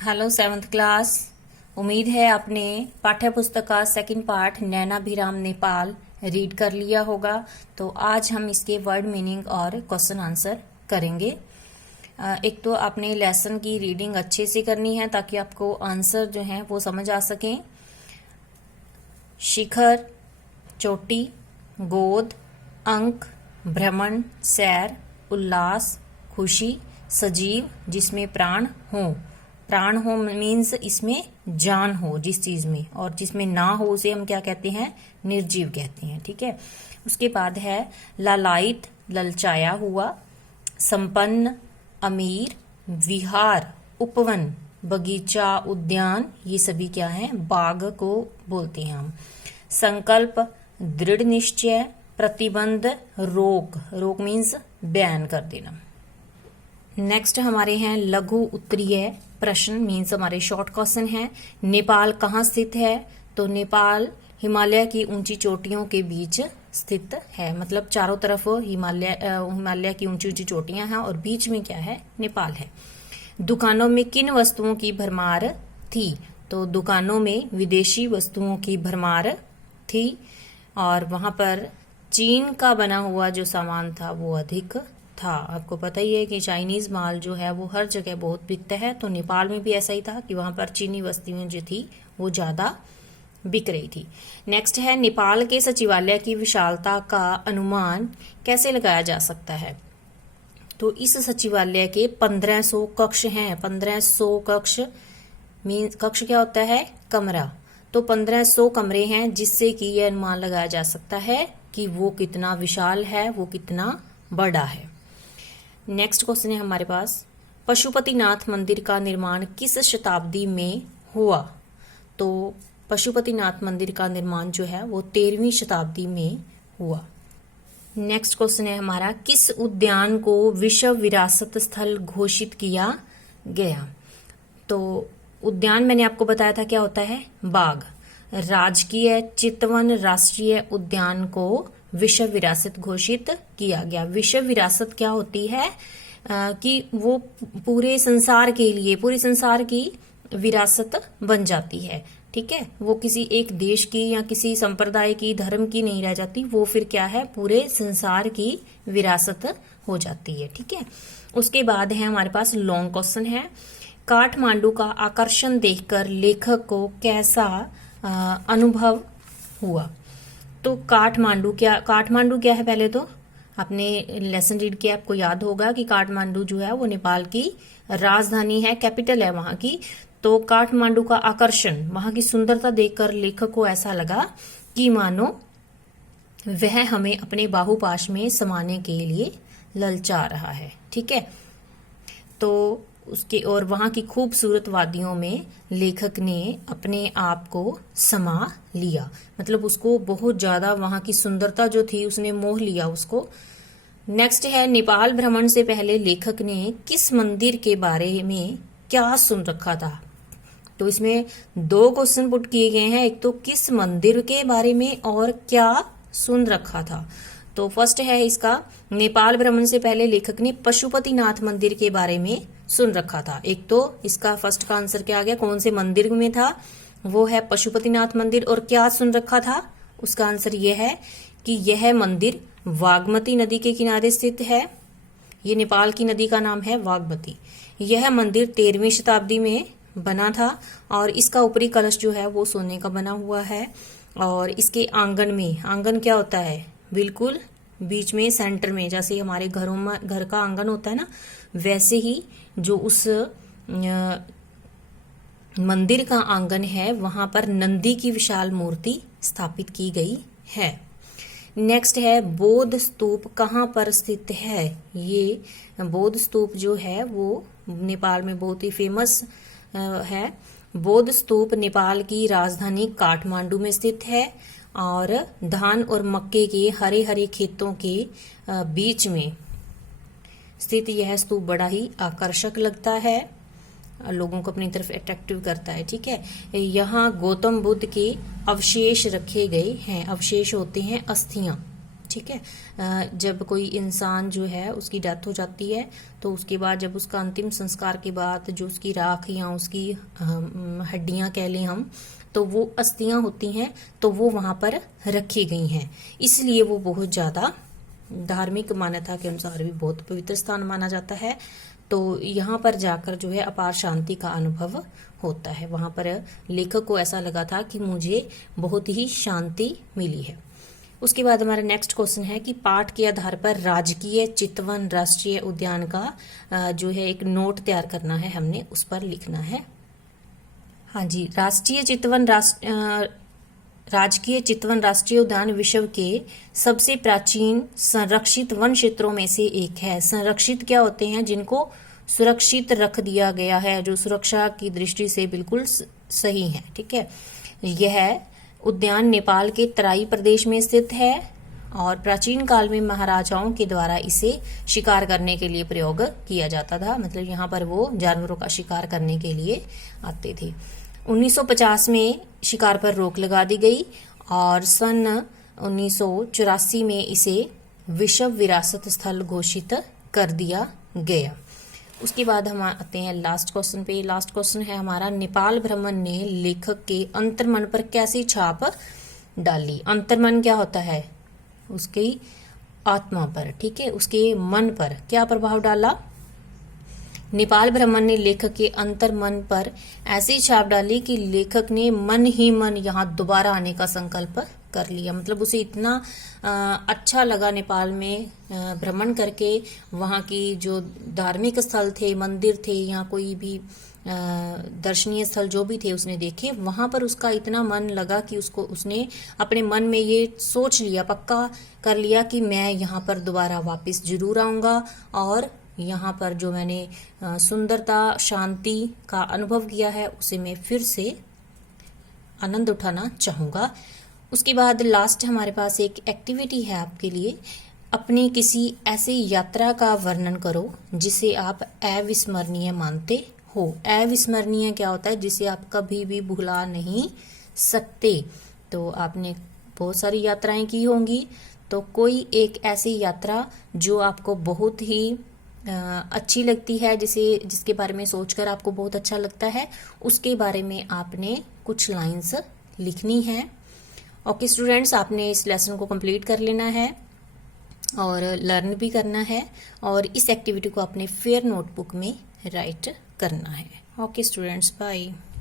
Hello 7th class. उम्मीद है आपने पाठ्य पुस्तक का सेकंड पार्ट नैनाभिराम नेपाल रीड कर लिया होगा। तो आज हम इसके वर्ड मीनिंग और क्वेश्चन आंसर करेंगे। एक तो आपने लेसन की रीडिंग अच्छे से करनी है ताकि आपको आंसर जो है वो समझ आ सकें। शिखर, चोटी, गोद, अंक, भ्रमण, सैर, उल्लास, खुशी, सजीव जिसमें प्राण हो। प्राण हो मीन्स इसमें जान हो जिस चीज में, और जिसमें ना हो उसे हम क्या कहते हैं, निर्जीव कहते हैं। ठीक है। उसके बाद है लालायित, ललचाया हुआ, संपन्न, अमीर, विहार, उपवन, बगीचा, उद्यान, ये सभी क्या है, बाग को बोलते हैं हम। संकल्प, दृढ़ निश्चय, प्रतिबंध, रोक, रोक मीन्स बैन कर देना। नेक्स्ट हमारे हैं लघु उत्तरीय प्रश्न मीन्स हमारे शॉर्ट क्वेश्चन है। नेपाल कहाँ स्थित है? तो नेपाल हिमालय की ऊंची चोटियों के बीच स्थित है। मतलब चारों तरफ हिमालय की ऊंची ऊंची चोटियां हैं और बीच में क्या है, नेपाल है। दुकानों में किन वस्तुओं की भरमार थी? तो दुकानों में विदेशी वस्तुओं की भरमार थी और वहां पर चीन का बना हुआ जो सामान था वो अधिक था। आपको पता ही है कि चाइनीज माल जो है वो हर जगह बहुत बिकता है, तो नेपाल में भी ऐसा ही था कि वहां पर चीनी वस्तुएं जो थी वो ज्यादा बिक रही थी। नेक्स्ट है नेपाल के सचिवालय की विशालता का अनुमान कैसे लगाया जा सकता है? तो इस सचिवालय के 1500 कक्ष हैं। 1500 कक्ष मीन्स कक्ष क्या होता है, कमरा। तो 1500 कमरे हैं जिससे कि यह अनुमान लगाया जा सकता है कि वो कितना विशाल है, वो कितना बड़ा है। नेक्स्ट क्वेश्चन है हमारे पास, पशुपतिनाथ मंदिर का निर्माण किस शताब्दी में हुआ? तो पशुपतिनाथ मंदिर का निर्माण जो है वो 13वीं शताब्दी में हुआ। नेक्स्ट क्वेश्चन है हमारा, किस उद्यान को विश्व विरासत स्थल घोषित किया गया? तो उद्यान मैंने आपको बताया था क्या होता है, बाग। राजकीय चितवन राष्ट्रीय उद्यान को विश्व विरासत घोषित किया गया। विश्व विरासत क्या होती है कि वो पूरे संसार के लिए, पूरे संसार की विरासत बन जाती है। ठीक है, वो किसी एक देश की या किसी संप्रदाय की, धर्म की नहीं रह जाती, वो फिर क्या है, पूरे संसार की विरासत हो जाती है। ठीक है। उसके बाद है हमारे पास लॉन्ग क्वेश्चन है, काठमांडू का आकर्षण देखकर लेखक को कैसा अनुभव हुआ? तो काठमांडू क्या है, पहले तो आपने लेसन रीड किया, आपको याद होगा कि काठमांडू जो है वो नेपाल की राजधानी है, कैपिटल है वहां की। तो काठमांडू का आकर्षण, वहां की सुंदरता देखकर लेखक को ऐसा लगा कि मानो वह हमें अपने बाहुपाश में समाने के लिए ललचा रहा है। ठीक है। तो उसके और वहां की खूबसूरत वादियों में लेखक ने अपने आप को समा लिया। मतलब उसको बहुत ज्यादा वहां की सुंदरता जो थी उसने मोह लिया उसको। नेक्स्ट है, नेपाल भ्रमण से पहले लेखक ने किस मंदिर के बारे में क्या सुन रखा था? तो इसमें 2 क्वेश्चन पुट किए गए हैं, एक तो किस मंदिर के बारे में और क्या सुन रखा था। तो फर्स्ट है इसका, नेपाल भ्रमण से पहले लेखक ने पशुपतिनाथ मंदिर के बारे में सुन रखा था। एक तो इसका फर्स्ट का आंसर क्या आ गया, कौन से मंदिर में था, वो है पशुपतिनाथ मंदिर। और क्या सुन रखा था, उसका आंसर यह है कि यह मंदिर वागमती नदी के किनारे स्थित है। ये नेपाल की नदी का नाम है वागमती। यह मंदिर 13वीं शताब्दी में बना था और इसका ऊपरी कलश जो है वो सोने का बना हुआ है। और इसके आंगन में, आंगन क्या होता है, बिल्कुल बीच में सेंटर में, जैसे हमारे घरों में घर का आंगन होता है ना, वैसे ही जो उस मंदिर का आंगन है वहां पर नंदी की विशाल मूर्ति स्थापित की गई है। नेक्स्ट है, बौद्ध स्तूप कहाँ पर स्थित है? ये बौद्ध स्तूप जो है वो नेपाल में बहुत ही फेमस है। बौद्ध स्तूप नेपाल की राजधानी काठमांडू में स्थित है और धान और मक्के के हरे हरे खेतों के बीच में स्थित यह स्तूप बड़ा ही आकर्षक लगता है, लोगों को अपनी तरफ अट्रैक्टिव करता है। ठीक है। यहाँ गौतम बुद्ध के अवशेष रखे गए हैं। अवशेष होते हैं अस्थियां। ठीक है। जब कोई इंसान जो है उसकी डेथ हो जाती है तो उसके बाद जब उसका अंतिम संस्कार के बाद जो उसकी राख या उसकी हड्डियां कह लें हम, तो वो अस्थियां होती हैं तो वो वहां पर रखी गई हैं, इसलिए वो बहुत ज्यादा धार्मिक मान्यता के अनुसार भी बहुत पवित्र स्थान माना जाता है। तो यहाँ पर जाकर जो है अपार शांति का अनुभव होता है। वहां पर लेखक को ऐसा लगा था कि मुझे बहुत ही शांति मिली है। उसके बाद हमारा नेक्स्ट क्वेश्चन है कि पाठ के आधार पर राजकीय चितवन राष्ट्रीय उद्यान का जो है एक नोट तैयार करना है, हमने उस पर लिखना है। हाँ जी, राजकीय चितवन राष्ट्रीय उद्यान विश्व के सबसे प्राचीन संरक्षित वन क्षेत्रों में से एक है। संरक्षित क्या होते हैं? जिनको सुरक्षित रख दिया गया है, जो सुरक्षा की दृष्टि से बिल्कुल सही है, ठीक है। यह उद्यान नेपाल के तराई प्रदेश में स्थित है और प्राचीन काल में महाराजाओं के द्वारा इसे शिकार करने के लिए प्रयोग किया जाता था। मतलब यहाँ पर वो जानवरों का शिकार करने के लिए आते थे। 1950 में शिकार पर रोक लगा दी गई और सन 1984 में इसे विश्व विरासत स्थल घोषित कर दिया गया। उसके बाद हम आते हैं लास्ट क्वेश्चन पे। लास्ट क्वेश्चन है हमारा, नेपाल भ्रमण ने लेखक के अंतर्मन पर कैसी छाप डाली? अंतर्मन क्या होता है? उसकी आत्मा पर, ठीक है, उसके मन पर क्या प्रभाव डाला? नेपाल भ्रमण ने लेखक के अंतर्मन पर ऐसी छाप डाली कि लेखक ने मन ही मन यहाँ दोबारा आने का संकल्प कर लिया। मतलब उसे इतना अच्छा लगा नेपाल में भ्रमण करके, वहाँ की जो धार्मिक स्थल थे, मंदिर थे, यहाँ कोई भी दर्शनीय स्थल जो भी थे उसने देखे, वहां पर उसका इतना मन लगा कि उसने अपने मन में ये सोच लिया, पक्का कर लिया कि मैं यहाँ पर दोबारा वापस जरूर आऊंगा और यहाँ पर जो मैंने सुंदरता शांति का अनुभव किया है उसे मैं फिर से आनंद उठाना चाहूंगा। उसके बाद लास्ट हमारे पास एक एक्टिविटी है आपके लिए। अपनी किसी ऐसी यात्रा का वर्णन करो जिसे आप अविस्मरणीय मानते हो। अविस्मरणीय क्या होता है? जिसे आप कभी भी भुला नहीं सकते। तो आपने बहुत सारी यात्राएं की होंगी, तो कोई एक ऐसी यात्रा जो आपको बहुत ही अच्छी लगती है, जिसके बारे में सोचकर आपको बहुत अच्छा लगता है, उसके बारे में आपने कुछ लाइंस लिखनी है। ओके स्टूडेंट्स, आपने इस लेसन को कंप्लीट कर लेना है और लर्न भी करना है और इस एक्टिविटी को अपने फेयर नोटबुक में राइट करना है। Okay students, bye.